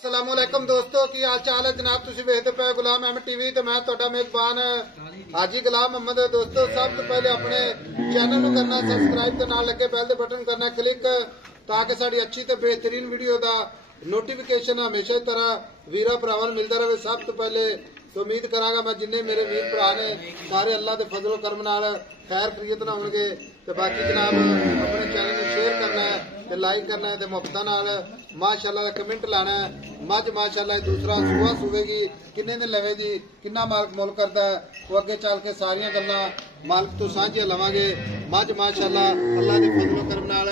अस्सलामुअलैकुम दोस्तों की हाल चाल है जनाब तुम वेखते पे गुलाम अहमद टीवी तो मैं ਤੁਹਾਡਾ मेजबान हाजी गुलाम मोहम्मद दोस्तों सब तो पहले अपने चैनल को करना सबसक्राइब तो नाल लगे बेल दे बटन करना क्लिक ताकि साड़ी अच्छी तो बेहतरीन वीडियो का नोटिफिकेशन हमेशा की तरह वीरा भरावां मिलता रहे। सब तो पहले तो उम्मीद करांगा मैं जिन्ने मेरे वीर भरा ने सारे अल्लाह के फजलो करम नाल खैर खरीत ना होंगे तो बाकी जनाब अपने चैनल को शेयर करना है ते लाइक करना है ते मुहब्बत नाल माशाअल्लाह का कमेंट लाना है। मझ माशाअल्लाह दूसरा सुबह सुवेगी किन्ने दिन लवेगी किन्ना मालक मुल करता है वो अगे चल के सारियां गल्लां मालक तो सांझियां लवांगे। मझ माशाअल्लाह अल्लाह के फजलो करम नाल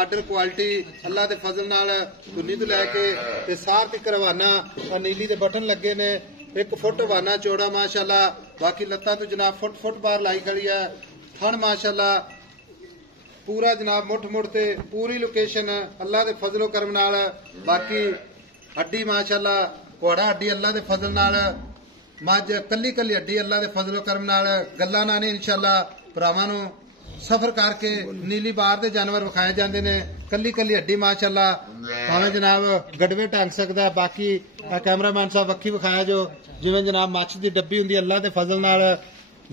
आर्डर क्वालिटी अल्लाह के फजल नाल धुनी तो लैके ते सार तक रवाना नीली दे बटन लगे ने 1 फुट वाना चौड़ा माशाअल्लाह बाकी लत्तां तो जनाब फुट बार लाई खड़ी है। थन माशाअल्लाह पूरा जनाब मुठ मुठ ते पूरी लोकेशन अल्लाह के फजलो करम नाल बाकी हड्डी माशाअल्लाह घोड़ा हड्डी अल्लाह के फजल नाल मझ कली कली हड्डी अल्लाह के फजलो करम नाल गल्लां नाल इंशाअल्लाह भरावां नूं सफर करके नीली बार के जानवर विखाए जाते हैं। कली कली हड्डी माशाअल्लाह भावें जनाब गड़वे टंग सकता है। बाकी कैमरामैन साहब अखी विखाया जो जिवें जनाब मच्छ की डब्बी हुंदी अल्लाह के फजल नाल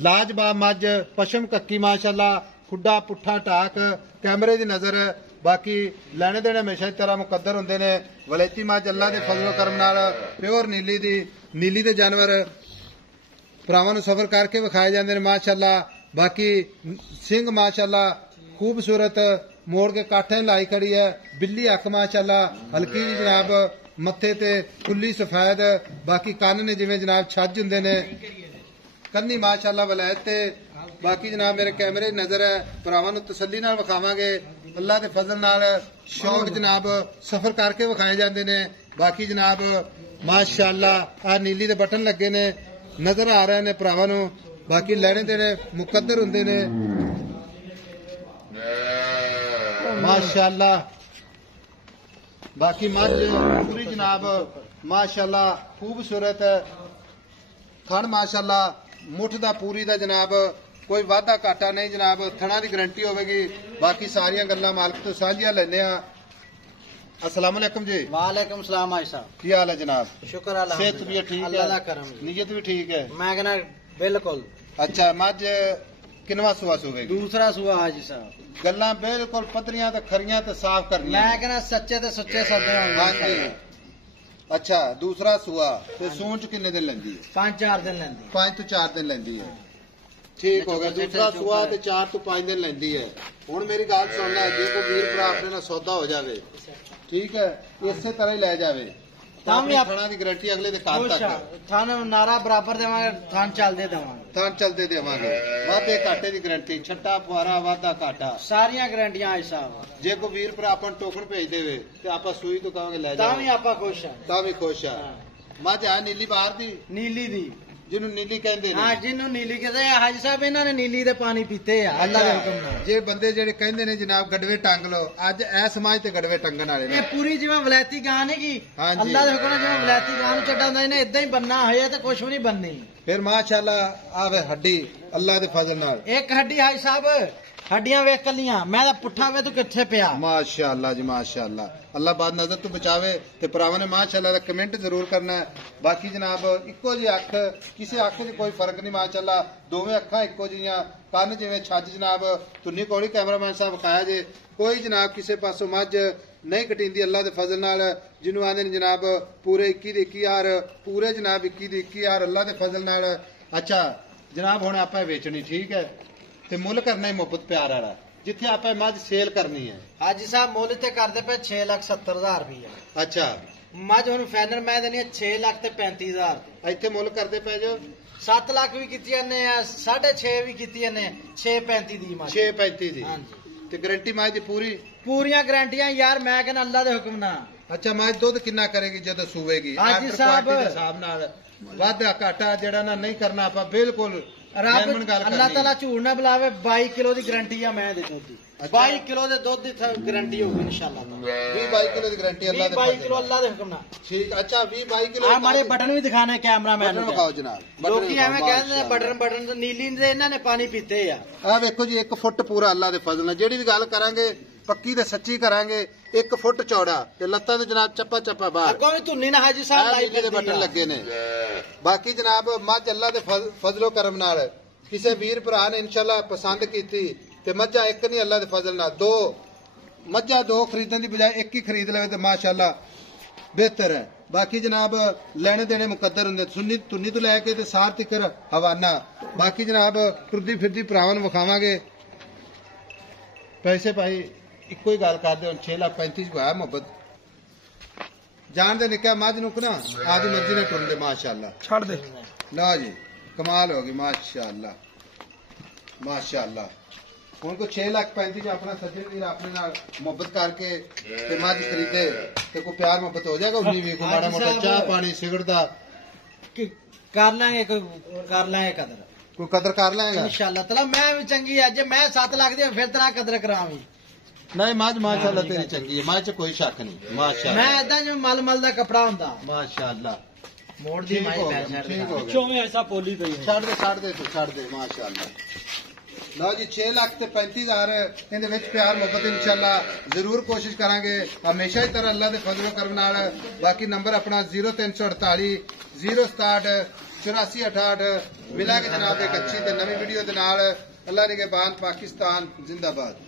लाजवाब मझ पशम कक्की माशाअल्लाह खुड्डा पुट्ठा टाक कैमरे की नजर बाकी लैने देने हमेशा इस तरह मुकद्दर होंगे ने। वलैती मझ अल्लाह के फजलो करम नाल प्योर नीली दे जानवर भरावां नूं सफर करके विखाए जाते हैं माशाअल्लाह। बाकी सिंह माशाअल्लाह खूबसूरत मोड़ के काठे लाई खड़ी है। बिल्ली अख माशाअल्लाह हल्की जी जनाब मत्थे ते खुली सफेद बाकी कन्न ने जिवें जनाब छज हुंदे ने कन्नी माशाअल्लाह वलैत ते बाकी जनाब मेरे कैमरे नजर है भरावां नूं तसल्ली नाल विखावांगे अल्लाह के फजल नाल शौक जनाब सफर करके विखाए जाते हैं। बाकी जनाब माशाअल्लाह आ नीली दे बटन लगे ने नजर आ रहे ने भरावां नूं बाकी लैने देने मुकद्दर हुंदे ने माशाअल्लाह। बाकी मझ पूरी जनाब माशाअल्लाह खूबसूरत थन माशाअल्लाह मुठ दा पूरी दा जनाब कोई वाधा घाटा नहीं जनाब थना की गारंटी होगी। बाकी सारिया गल्लां मालक तो साझियां लेने आ। अस्सलाम वालेकुम जी। वालेकुम सलाम भाई साहब की हाल है जनाब? शुक्र अल्लाह सेहत भी ठीक है अल्लाह दा करम नीयत भी ठीक है मैं कहना बिल्कुल। अच्छा मझ किनवा सुआ सुवेगी? दूसरा सुआ हाजी साहब गल्लां बिल्कुल पतरियां ते खरियां ते साफ करनी मैं कहना सच्चे ते सुच्चे सदे हां जी। अच्छा दूसरा सुआ ते सूंच किन्ने दिन लेंदी है? 5-4 दिन लेंदी 5 तो 4 दिन लेंदी है ठीक हो गया। दूसरा सुआ ते 4 तो 5 दिन लेंदी है। हुण मेरी गल सुन लै जे कोई वीर भरा अपने नाल सौदा हो जावे ठीक है इसे तरह ही लै जावे थाना की गारंटी अगले दे काल तक थान नारा बराबर देवांगे थान चलदे देवांगे वाधे घाटे की गारंटी छट्टा फुआरा वाधा घाटा सारियां गारंटियां आई साहब। जे कोई वीर भरा अपन टोकन भेज देवे ते आपां सूई तो कहांगे लै तां भी आपां खुश हां तां भी खुश हां। मझ है नीली बाहर दी नीली दी जिन्हों नीली कहते हाँ जिन्हों नीली कहते हैं हाजी साहब इन्होंने नीली दे पानी पीते हैं अल्लाह दे हुक्म नाल। जे बंदे जेड़े कहंदे ने जनाब गड़वे टंग लो अज ए समाज ते गड़वे टंगन वाले ये पूरी जिवें वलैती गां है कि अल्लाह दे हुक्म नाल जिवें वलैती गां नूं छड्डा हुंदा इन्हें इदां ही बनना है ते कुछ भी नहीं बननी। फिर माशाअल्लाह आवे हड्डी अल्लाह दे फजल नाल एक हड्डी हाजी साहब हड्डियां वेख कलियां मैं तां पुट्ठा वे तू किथे पिया माशाअल्लाह जी माशाअल्लाह अल्लाह बाद नजर तो बचावे ते भरावां ने माशाअल्लाह दा कमेंट जरूर करना है। बाकी जनाब इक्को जी अख किसी अख च कोई फर्क नहीं माशाअल्लाह दोवें अखां इक्को जिहियां कन्न जिवें छज जनाब तुन्नी कोड़ी कैमरामैन साहब विखाया जे कोई जनाब किसी पासों मझ नहीं कटींदी अल्लाह दे फजल नाल जिन्हों आंदे ने जनाब पूरे 21,000 पूरे जनाब 21,000 अल्लाह दे फजल नाल। अच्छा जनाब हुण आपां वेचनी ठीक है ते मुल करना ही मुहब्बत प्यार वाला जिथे आप मझ सेल करनी है हाजी साहब मुल ते करदे पे 6,70,000 रुपया। अच्छा मझ हुण फाइनल मैं देनी 6,35,000 इत्थे मुल करदे पे जो 7 लाख भी कीतियां ने 6.5 भी कीतियां ने 6.35 दी मझ 6.35 दी हां ते गारंटी मझ दी पूरियां गारंटियां यार मैं कहना अल्लाह दे हुक्म नाल। अच्छा मझ दुध किन्ना करेगी जदों सूवेगी हाजी साहब दे हिसाब नाल वाधा घाटा जेड़ा ना नहीं करना आप बिल्कुल अल्लाह ताला झूठ ना बुलावे 22 किलो की गारंटी है मैं दे दुध 22 किलो दे दुध की गारंटी होगी इंशाल्लाह 20-22 किलो की गारंटी अल्लाह दे 22 किलो अल्लाह दे हुक्म नाल ठीक। अच्छा 20-22 किलो हमारे बटन भी दिखाने कैमरामैन बटन दिखाओ जनाब लोग एवं कहते हैं बटन नीली दे इन्हां ने पानी पीते आ वेखो जी 1 फुट पूरा अल्लाह दे फजल नाल जेड़ी भी गल करांगे ਪੱਕੀ ਤੇ ਸੱਚੀ ਕਰਾਂਗੇ 1 ਫੁੱਟ ਚੌੜਾ ਤੇ ਲੱਤਾਂ ਤੇ ਜਨਾਬ ਚੱਪਾ ਚੱਪਾ ਬਾਹਰ ਅੱਗੋਂ ਵੀ ਧੁੰਨੀ ਨਾ ਹਾਜੀ ਸਾਹਿਬ ਲਾਈਵ ਦੇ ਬਟਨ ਲੱਗੇ ਨੇ। ਬਾਕੀ ਜਨਾਬ ਮੱਝ ਅੱਲਾ ਦੇ ਫਜ਼ਲੋ ਕਰਮ ਨਾਲ ਕਿਸੇ ਵੀਰ ਭਰਾ ਨੇ ਇਨਸ਼ਾਅੱਲਾ ਪਸੰਦ ਕੀਤੀ ਤੇ ਮੱਝਾਂ ਇੱਕ ਨਹੀਂ ਅੱਲਾ ਦੇ ਫਜ਼ਲ ਨਾਲ 2 ਮੱਝਾਂ 2 ਖਰੀਦਣ ਦੀ ਬਜਾਏ 1 ਹੀ ਖਰੀਦ ਲਵੇ ਤੇ ਮਾਸ਼ਾਅੱਲਾ ਬਿਹਤਰ ਹੈ। ਬਾਕੀ ਜਨਾਬ ਲੈਣੇ ਦੇਣੇ ਮੁਕੱਦਰ ਹੁੰਦੇ ਧੁੰਨੀ ਤੋਂ ਲੈ ਕੇ ਤੇ ਸਾਰ ਤਿਕਰ ਹਵਾਨਾ। ਬਾਕੀ ਜਨਾਬ ਤੁਰਦੀ ਫਿਰਦੀ ਭਰਾਵਾਂ ਨੂੰ ਵਿਖਾਵਾਂਗੇ। ਪੈਸੇ ਭਾਈ ਇੱਕੋ ਹੀ ਗੱਲ ਕਰਦੇ ਹੁਣ 6,35,000 ਚ ਹੋਇਆ ਮੁਹੱਬਤ ਜਾਣਦੇ ਨਿੱਕਾ ਮੱਝ ਨੂੰ ਨਾ ਆਜ ਮਰਜ਼ੀ ਨਾਲ ਟੁੰਦੇ ਮਾਸ਼ਾਅੱਲਾ ਛੱਡ ਦੇ ਲਓ ਜੀ ਕਮਾਲ ਹੋ ਗਈ ਮਾਸ਼ਾਅੱਲਾ ਮਾਸ਼ਾਅੱਲਾ। ਹੁਣ ਕੋ 6,35,000 ਚ ਆਪਣਾ ਸੱਜਣ ਵੀਰ ਆਪਣੇ ਨਾਲ ਮੁਹੱਬਤ ਕਰਕੇ ਤੇ ਮੱਝ ਖਰੀਦੇ ਤੇ ਕੋਈ ਪਿਆਰ ਮੁਹੱਬਤ ਹੋ ਜਾਏਗਾ। 19 ਕੋ ਮਾੜਾ ਮੋਟਾ ਚਾਹ ਪਾਣੀ ਸਿਗਰਟ ਦਾ ਕਰ ਲਾਂਗੇ ਕਦਰ ਕੋਈ ਕਦਰ ਕਰ ਲੈਗਾ ਇਨਸ਼ਾਅੱਲਾ ਤਲਾ। ਮੈਂ ਵੀ ਚੰਗੀ ਅੱਜ ਮੈਂ 7 ਲੱਖ ਦੀ ਫਿਰ ਤੇਰਾ ਕਦਰ ਕਰਾਵੀਂ। ਨਹੀਂ ਮੱਝ ਮਾਸ਼ਾਅੱਲਾ ਤੇਰੀ ਚੰਗੀ ਹੈ ਮੱਝ ਚ ਕੋਈ ਸ਼ੱਕ ਨਹੀਂ ਮਾਸ਼ਾਅੱਲਾ। ਮੈਂ ਏਦਾਂ ਜਿਵੇਂ ਮਲ ਦਾ ਕਪੜਾ ਹੁੰਦਾ ਮਾਸ਼ਾਅੱਲਾ ਮੋੜ ਦੀ ਮਾਈ ਪੈ ਪਿੱਛੋਂ ਵੀ ਐਸਾ ਪੋਲੀ ਪਈ ਹੈ। ਛੱਡ ਦੇ ਮਾਸ਼ਾਅੱਲਾ। ਲਓ ਜੀ 6,35,000 ਇਹਦੇ ਵਿੱਚ ਪਿਆਰ ਮੁਹੱਬਤ ਇਨਸ਼ਾਅੱਲਾ ਜ਼ਰੂਰ ਕੋਸ਼ਿਸ਼ ਕਰਾਂਗੇ ਹਮੇਸ਼ਾ ਹੀ ਤਰ੍ਹਾਂ ਅੱਲਾ ਦੇ ਫਜ਼ਲ ਕਰਮ ਨਾਲ। ਬਾਕੀ ਨੰਬਰ ਆਪਣਾ 0348 067 8468 ਮਿਲਾਂਗੇ ਜਨਾਬ ਇੱਕ ਅੱਛੀ ਤੇ ਨਵੀਂ ਵੀਡੀਓ ਦੇ ਨਾਲ। ਅੱਲਾ ਨਿਗਹਿਬਾਨ ਪਾਕਿਸਤਾਨ ਜ਼ਿੰਦਾਬਾਦ।